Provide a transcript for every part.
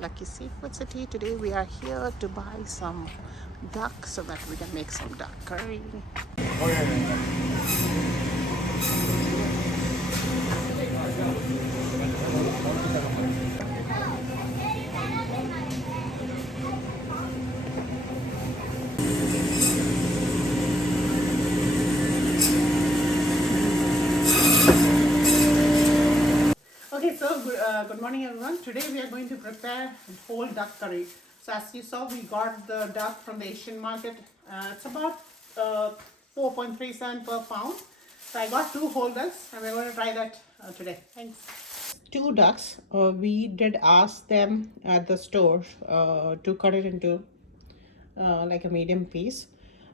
Lucky Seafood City. Today we are here to buy some duck so that we can make some duck curry. Oh, okay, so good morning everyone. Today we are going to prepare whole duck curry. So as you saw, we got the duck from the Asian market. It's about 4.3 cents per pound. So I got 2 whole ducks and we're going to try that today. Thanks. 2 ducks. We did ask them at the store to cut it into like a medium piece.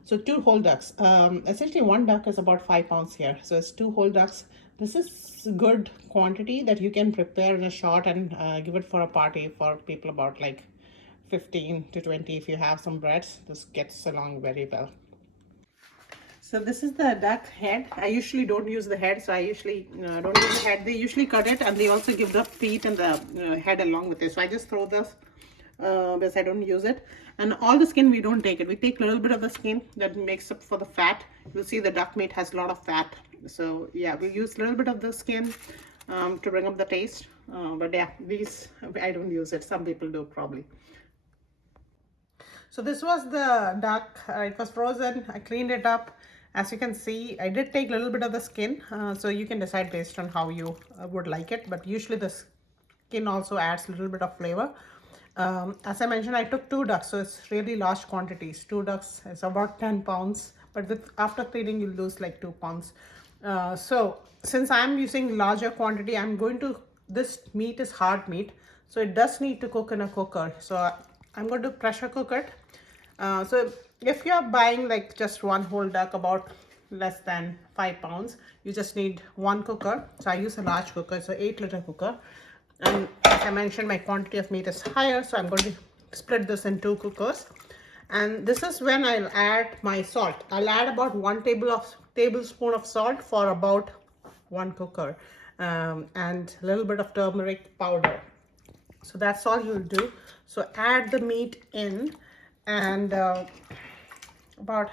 So 2 whole ducks. Essentially 1 duck is about 5 pounds here. So it's 2 whole ducks. This is good quantity that you can prepare in a shot and give it for a party for people about like 15 to 20. If you have some breads, this gets along very well. So this is the duck head. I usually don't use the head, so I usually don't use the head. They usually cut it and they also give the feet and the head along with it. So I just throw this because I don't use it. And all the skin, we don't take it. We take a little bit of the skin that makes up for the fat. You'll see the duck meat has a lot of fat. So yeah, we use a little bit of the skin to bring up the taste. But yeah, these, I don't use it. Some people do probably. So this was the duck. It was frozen. I cleaned it up. As you can see, I did take a little bit of the skin. So you can decide based on how you would like it. But usually the skin also adds a little bit of flavor. As I mentioned, I took 2 ducks. So it's really large quantities. 2 ducks is about 10 pounds. But after cleaning, you lose like 2 pounds. So since I'm using larger quantity, this meat is hard meat. So it does need to cook in a cooker. So I'm going to pressure cook it. So if you're buying like just 1 whole duck, about less than 5 pounds, you just need 1 cooker. So I use a large cooker, so 8-liter cooker. And as I mentioned, my quantity of meat is higher, so I'm going to split this in 2 cookers. And this is when I'll add my salt. I'll add about 1 tablespoon of salt for about 1 cooker, and a little bit of turmeric powder. So that's all you'll do. So add the meat in, and about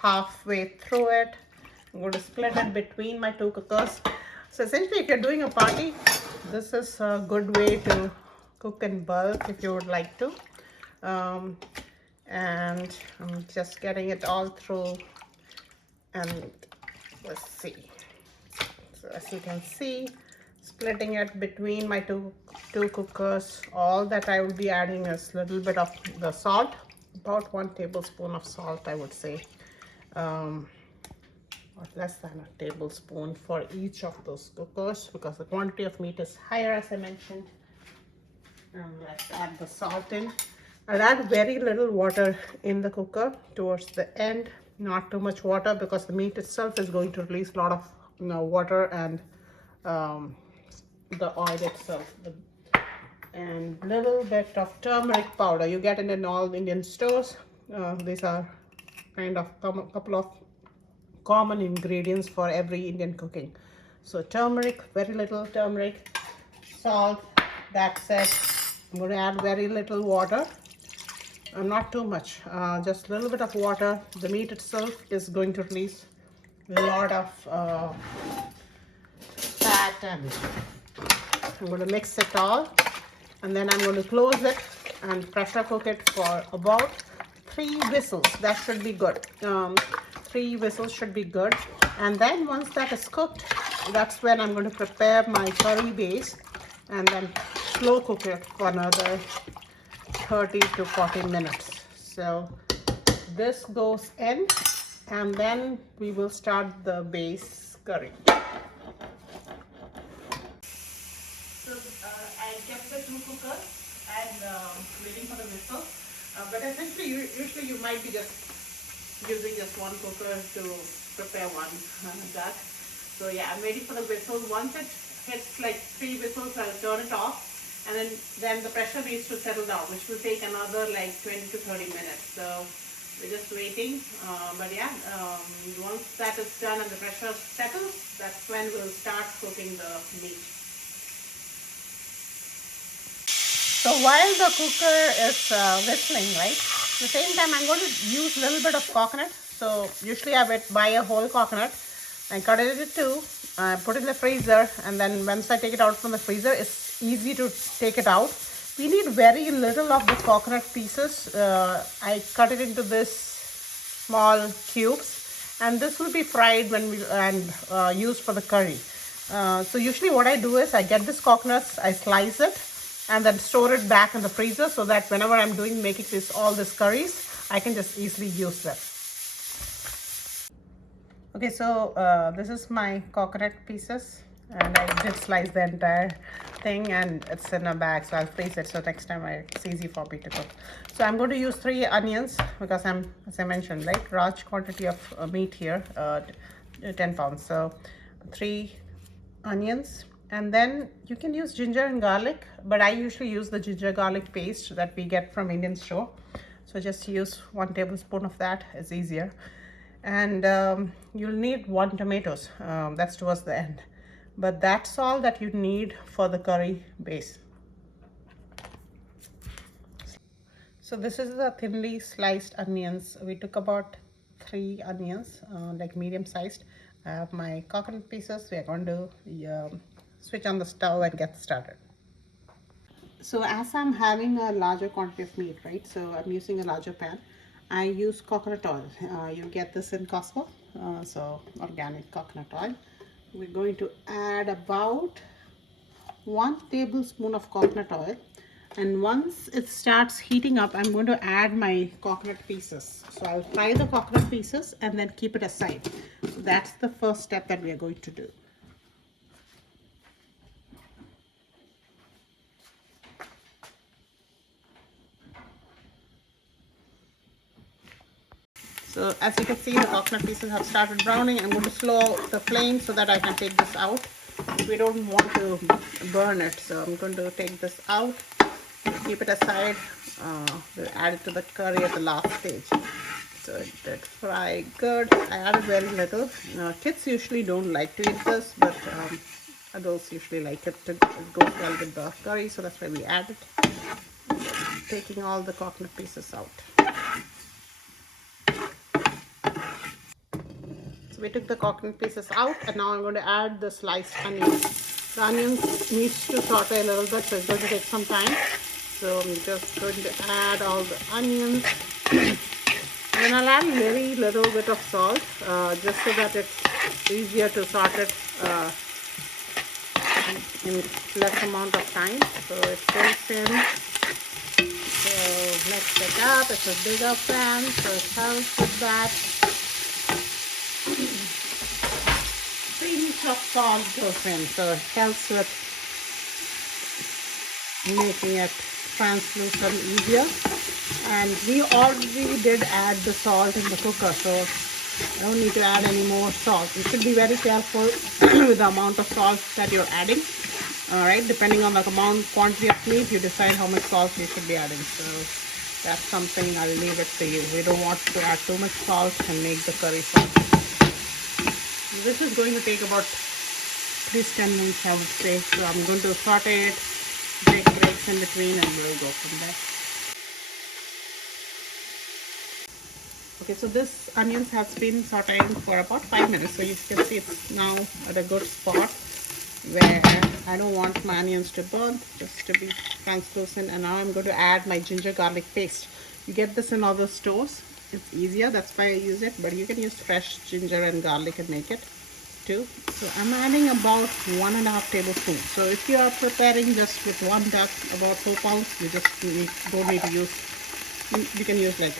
halfway through it, I'm going to split it between my 2 cookers. So essentially, if you're doing a party, this is a good way to cook in bulk if you would like to. And I'm just getting it all through, and let's see. So as you can see, splitting it between my two cookers. All that I will be adding is a little bit of the salt, about 1 tablespoon of salt, I would say, or less than a tablespoon for each of those cookers because the quantity of meat is higher, as I mentioned. And let's add the salt in. I'll add very little water in the cooker towards the end, not too much water because the meat itself is going to release a lot of water and the oil itself. And little bit of turmeric powder. You get it in all Indian stores. These are kind of couple of common ingredients for every Indian cooking. So turmeric, very little turmeric, salt, that's it. I'm going to add very little water. Not too much, just a little bit of water. The meat itself is going to release a lot of fat, and I'm going to mix it all, and then I'm going to close it and pressure cook it for about 3 whistles. That should be good. 3 whistles should be good. And then once that is cooked, that's when I'm going to prepare my curry base and then slow cook it for another 30 to 40 minutes. So this goes in, and then we will start the base curry. So I kept the 2 cookers and waiting for the whistle. But essentially, usually you might be just using just 1 cooker to prepare 1 duck. So yeah, I'm waiting for the whistle. Once it hits like 3 whistles, I'll turn it off. And then the pressure needs to settle down, which will take another like 20 to 30 minutes. So we're just waiting. But yeah, once that is done and the pressure settles, that's when we'll start cooking the meat. So while the cooker is whistling, right, at the same time I'm going to use a little bit of coconut. So usually I would buy a whole coconut, I cut it into two, put it in the freezer, and then once I take it out from the freezer, it's easy to take it out. We need very little of the coconut pieces. I cut it into this small cubes, and this will be fried when we and used for the curry. So usually what I do is I get this coconuts, I slice it, and then store it back in the freezer so that whenever I'm making all these curries, I can just easily use them. Okay, so this is my coconut pieces, and I did slice the entire thing, and it's in a bag, so I'll freeze it so next time it's easy for me to cook. So I'm going to use 3 onions because as I mentioned, right, large quantity of meat here, 10 pounds. So 3 onions, and then you can use ginger and garlic, but I usually use the ginger garlic paste that we get from Indian store. So just use 1 tablespoon of that, it's easier. And you'll need 1 tomatoes, that's towards the end, but that's all that you need for the curry base. So this is the thinly sliced onions. We took about 3 onions, like medium sized. I have my coconut pieces. We are going to switch on the stove and get started. So as I'm having a larger quantity of meat, right, so I'm using a larger pan. I use coconut oil. You get this in Costco, so organic coconut oil. We're going to add about 1 tablespoon of coconut oil, and once it starts heating up, I'm going to add my coconut pieces. So I'll fry the coconut pieces and then keep it aside. So that's the first step that we are going to do. So as you can see, the coconut pieces have started browning. I'm going to slow the flame so that I can take this out. We don't want to burn it, so I'm going to take this out, keep it aside. We'll add it to the curry at the last stage. So it did fry good. I added very little. Kids usually don't like to eat this, but adults usually like it. It goes well with the curry, so that's why we add it. Taking all the coconut pieces out. So we took the coconut pieces out, and now I'm going to add the sliced onions. The onions needs to saute a little bit, so it's going to take some time. So I'm just going to add all the onions. And then I'll add very little bit of salt, just so that it's easier to saute it in less amount of time. So it fills in. So let's check up. It's a bigger pan, so it helps with that. 3 inches of salt goes in, so it helps with making it translucent easier. And we already did add the salt in the cooker, so I don't need to add any more salt. You should be very careful with the amount of salt that you're adding. Alright, depending on the quantity of meat, you decide how much salt you should be adding. So that's something I'll leave it to you. We don't want to add too much salt and make the curry salty. This is going to take about at least 10 minutes, I would say. So I'm going to saute it, take breaks in between, and we'll go from there. Okay, so this onions has been sauteing for about 5 minutes. So you can see it's now at a good spot where I don't want my onions to burn, just to be translucent. And now I'm going to add my ginger garlic paste. You get this in other stores. It's easier, that's why I use it, but you can use fresh ginger and garlic and make it too. So I'm adding about 1.5 tablespoons. So if you are preparing just with 1 duck, about 4 pounds, you just don't need to use, you can use like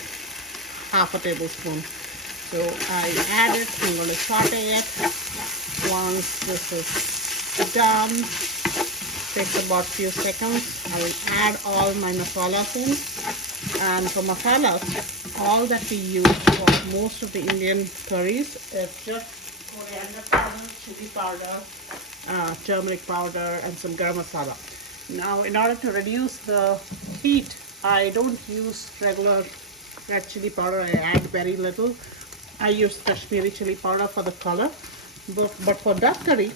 half a tablespoon. So I add it, I'm going to saute it. Once this is done, takes about few seconds, I will add all my masalas in. And for masalas, all that we use for most of the Indian curries is just coriander powder, chili powder, turmeric powder, and some garam masala. Now, in order to reduce the heat, I don't use regular red chili powder. I add very little. I use Kashmiri chili powder for the color. But for duck curry,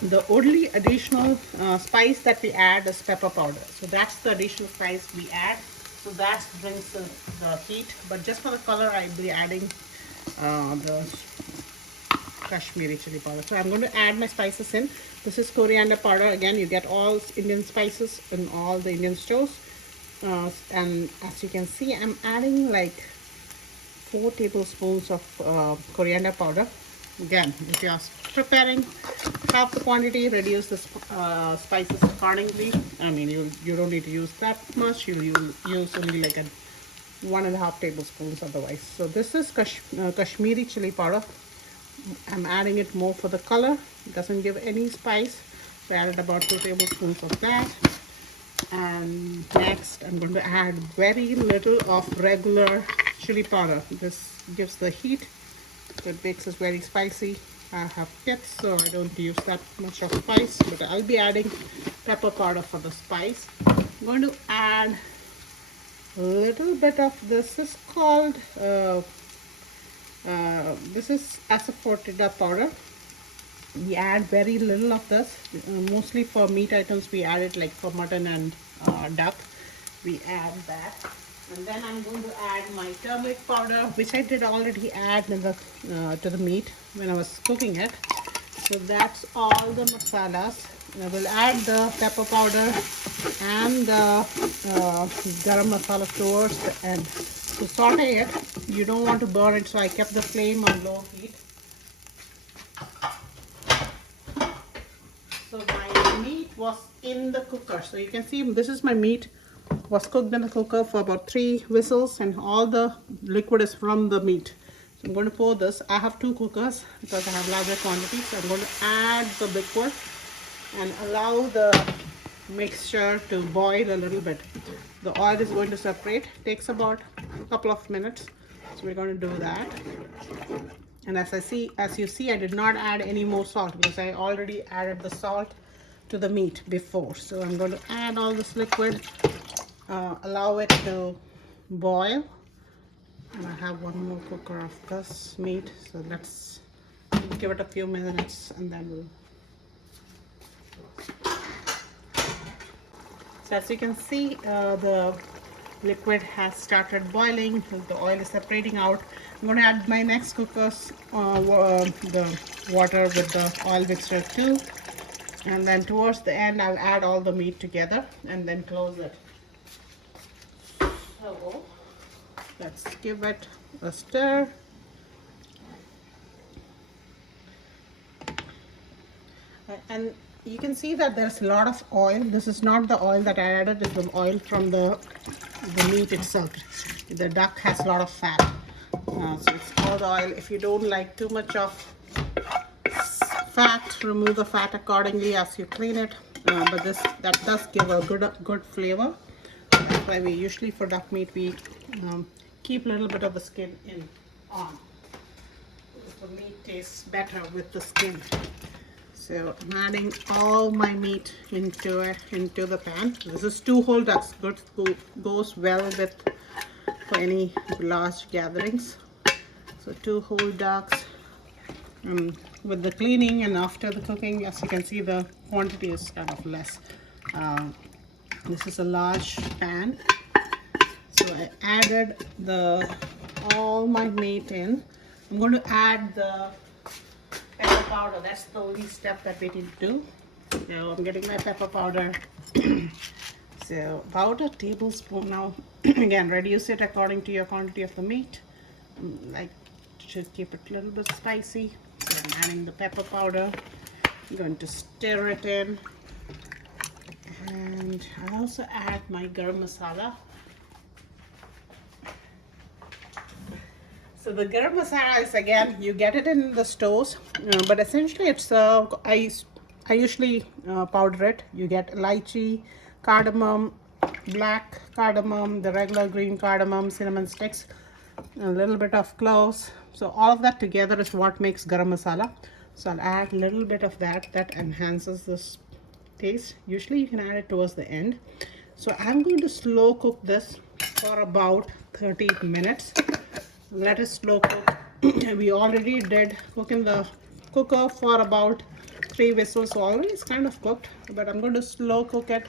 The only additional spice that we add is pepper powder. So that's the additional spice we add. So that brings the heat. But just for the color, I'll be adding the Kashmiri chili powder. So I'm going to add my spices in. This is coriander powder. Again, you get all Indian spices in all the Indian stores. And as you can see, I'm adding like 4 tablespoons of coriander powder. Again, if you are preparing half the quantity, reduce the spices accordingly. I mean, you don't need to use that much. You'll use only like 1.5 tablespoons otherwise. So this is Kashmiri chili powder. I'm adding it more for the color. It doesn't give any spice. So I added about 2 tablespoons of that. And next I'm going to add very little of regular chili powder. This gives the heat, so it makes it very spicy. I have tips, so I don't use that much of spice, but I'll be adding pepper powder for the spice. I'm going to add a little bit of this is called this is asafoetida powder. We add very little of this. Mostly for meat items we add it, like for mutton and duck we add that. And then I'm going to add my turmeric powder, which I did already add in the to the meat when I was cooking it. So that's all the masalas. I will add the pepper powder and the garam masala towards the end. To saute it, you don't want to burn it, so I kept the flame on low heat. So my meat was in the cooker. So you can see this is my meat. Was cooked in the cooker for about 3 whistles, and all the liquid is from the meat. So I'm going to pour this. I have 2 cookers because I have larger quantities. So I'm going to add the liquid and allow the mixture to boil a little bit. The oil is going to separate. Takes about a couple of minutes. So we're going to do that. And as you see, I did not add any more salt because I already added the salt to the meat before. So I'm going to add all this liquid, allow it to boil. And I have one more cooker of this meat, so let's give it a few minutes and then we'll. So as you can see, the liquid has started boiling. The oil is separating out. I'm going to add my next cooker's the water with the oil mixture too, and then towards the end I'll add all the meat together and then close it. So let's give it a stir. And you can see that there's a lot of oil. This is not the oil that I added, it's the oil from the meat itself. The duck has a lot of fat, so it's all the oil. If you don't like too much of fat, remove the fat accordingly as you clean it. But that does give a good flavor. That's why we usually for duck meat we keep a little bit of the skin on. The meat tastes better with the skin. So I'm adding all my meat into the pan. This is 2 whole ducks. Goes well with for any large gatherings. So 2 whole ducks. With the cleaning and after the cooking, as you can see, the quantity is kind of less. This is a large pan. So I added all my meat in. I'm going to add the pepper powder. That's the only step that we need to do. So I'm getting my pepper powder. So about a tablespoon now. Again, reduce it according to your quantity of the meat. Like to keep it a little bit spicy. So I'm adding the pepper powder. I'm going to stir it in. And I also add my garam masala. So the garam masala is, again, you get it in the stores, but essentially it's I usually powder it. You get lychee, cardamom, black cardamom, the regular green cardamom, cinnamon sticks, a little bit of cloves. So all of that together is what makes garam masala. So I'll add a little bit of that enhances this taste. Usually you can add it towards the end. So I'm going to slow cook this for about 30 minutes. Let it slow cook. We already did cook in the cooker for about 3 whistles, so already it's kind of cooked, but I'm going to slow cook it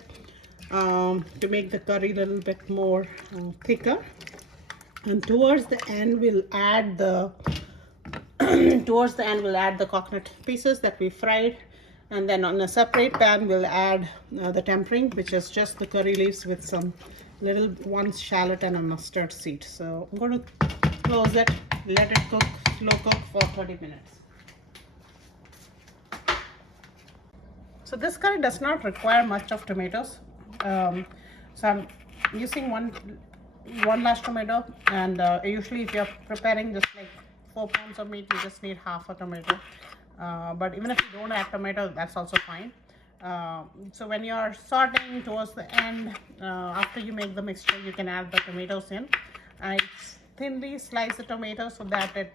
to make the curry a little bit more thicker. And towards the end we'll add the coconut pieces that we fried, and then on a separate pan we'll add the tempering, which is just the curry leaves with some one shallot and a mustard seed. So I'm going to close it, let it cook, slow cook for 30 minutes. So this curry does not require much of tomatoes. So I'm using one large tomato, and usually if you're preparing just like 4 pounds of meat, you just need half a tomato. But even if you don't add tomato, that's also fine. So when you're sauteing towards the end, after you make the mixture, you can add the tomatoes in. I thinly slice the tomato so that it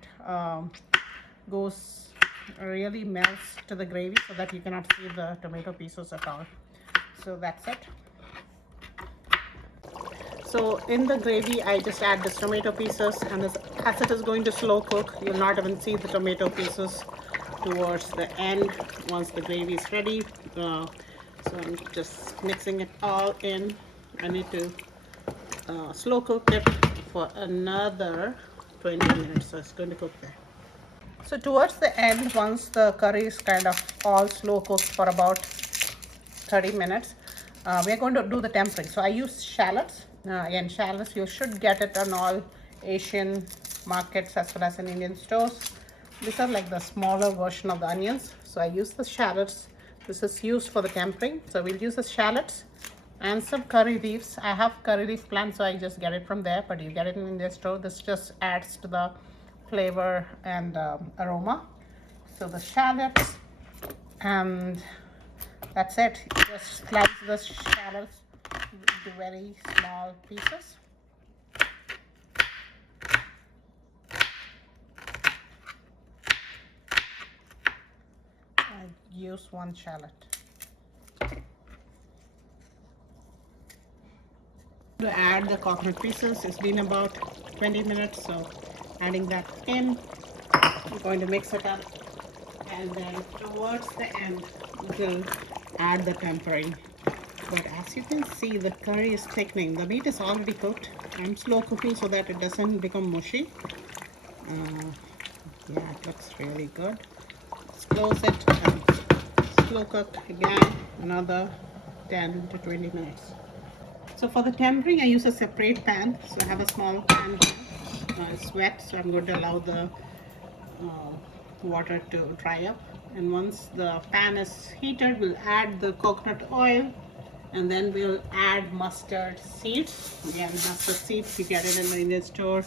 really melts to the gravy, so that you cannot see the tomato pieces at all. So that's it. So in the gravy, I just add the tomato pieces, and as it is going to slow cook, you'll not even see the tomato pieces towards the end once the gravy is ready. So I'm just mixing it all in. I need to slow cook it for another 20 minutes, so it's going to cook there. So towards the end, once the curry is kind of all slow cooked for about 30 minutes, we're going to do the tempering. So I use shallots. Again, shallots, you should get it on all Asian markets as well as in Indian stores. These are like the smaller version of the onions. So I use the shallots. This is used for the tempering. So we'll use the shallots and some curry leaves. I have curry leaf plant, so I just get it from there, but you get it in Indian store. This just adds to the flavor and aroma. So the shallots, and that's it. Just slice the shallots into very small pieces. I use 1 shallot. To add the coconut pieces, it's been about 20 minutes, so adding that in, I'm going to mix it up, and then towards the end we'll add the tempering. But as you can see, the curry is thickening. The meat is already cooked. I'm slow cooking so that it doesn't become mushy. Yeah, it looks really good. Let's close it and slow cook again another 10 to 20 minutes. So for the tempering, I use a separate pan. So I have a small pan here. It's wet, so I'm going to allow the water to dry up. And once the pan is heated, we'll add the coconut oil, and then we'll add mustard seeds. Again, mustard seeds, you get it in the Indian store.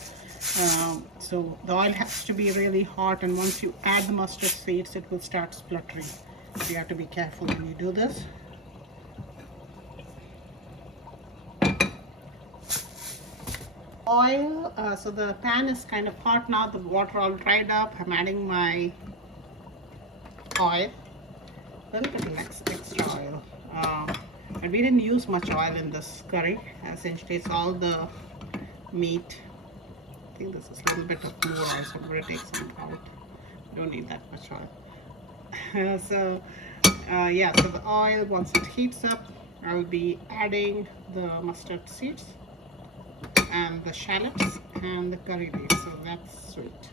So the oil has to be really hot, and once you add the mustard seeds, it will start spluttering. So you have to be careful when you do this. Oil, so the pan is kind of hot now, the water all dried up. I'm adding my oil, a little bit extra oil, and we didn't use much oil in this curry. Essentially it's all the meat. I think this is a little bit of more oil, so I'm going to take some out. Don't need that much oil. So the oil, once it heats up, I'll be adding the mustard seeds and the shallots and the curry leaves. So that's sweet.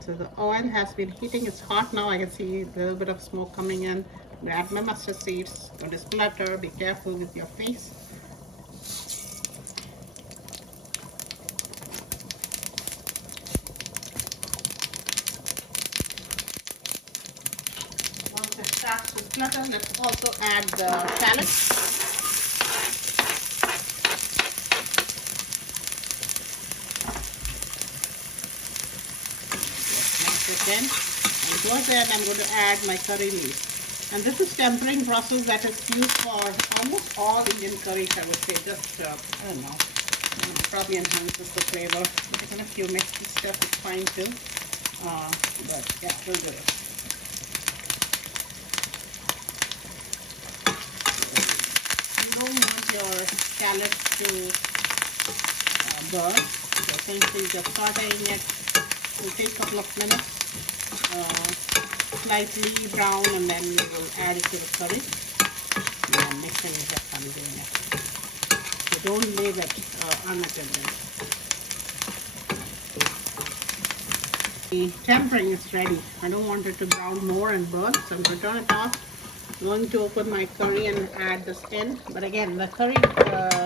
So the oil has been heating. It's hot now. I can see a little bit of smoke coming in. I'm going to add my mustard seeds. Going to splatter. Be careful with your face. Once it starts to splutter, let's also add the shallots. Then, and towards that, I'm going to add my curry leaves. And this is tempering process that is used for almost all Indian curries, I would say. Just, I don't know, probably enhances the flavor. But even if you mix this stuff, it's fine too. But yeah, we'll do it. You don't want your shallots to burn. So essentially, just sauteing it will take a couple of minutes. slightly brown, and then we will add it to the curry. And mixing it up and doing it. So don't leave it unattended. The tempering is ready. I don't want it to brown more and burn, so I'm going to turn it off. I'm going to open my curry and add this in. But again, the curry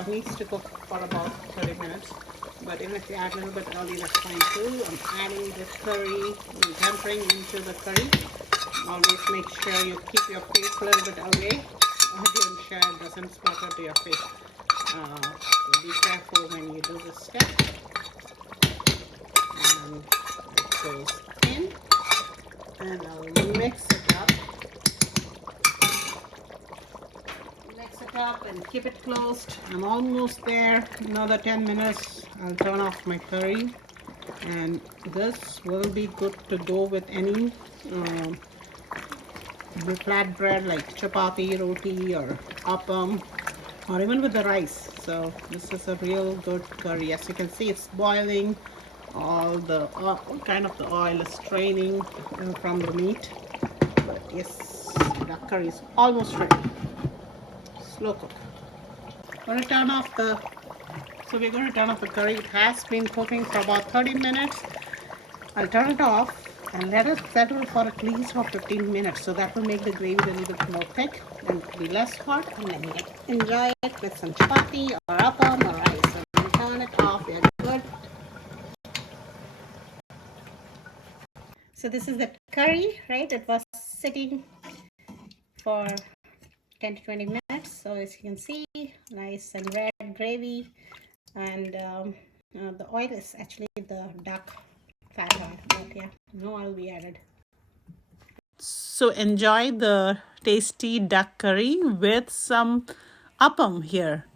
needs to cook for about 30 minutes. But even if you add a little bit early, that's fine too. I'm adding the curry and tempering into the curry. Always make sure you keep your face a little bit away or to ensure it doesn't splatter to your face. So be careful when you do this step. And it goes in, and I'll mix it up. Mix it up and keep it closed. I'm almost there. Another 10 minutes. I'll turn off my curry, and this will be good to go with any flat bread like chapati, roti, or appam, or even with the rice. So this is a real good curry. As you can see, it's boiling. All the kind of the oil is straining from the meat. But yes, the curry is almost ready. Slow cook. We're going to turn off the curry. It has been cooking for about 30 minutes. I'll turn it off and let it settle for at least 15 minutes. So that will make the gravy a little bit more thick and be less hot. And then you can enjoy it with some chapati or appam or rice. So turn it off. We're good. So this is the curry, right? It was sitting for 10 to 20 minutes. So as you can see, nice and red gravy, and the oil is actually the duck fat oil, but yeah, no oil we added. So enjoy the tasty duck curry with some appam here.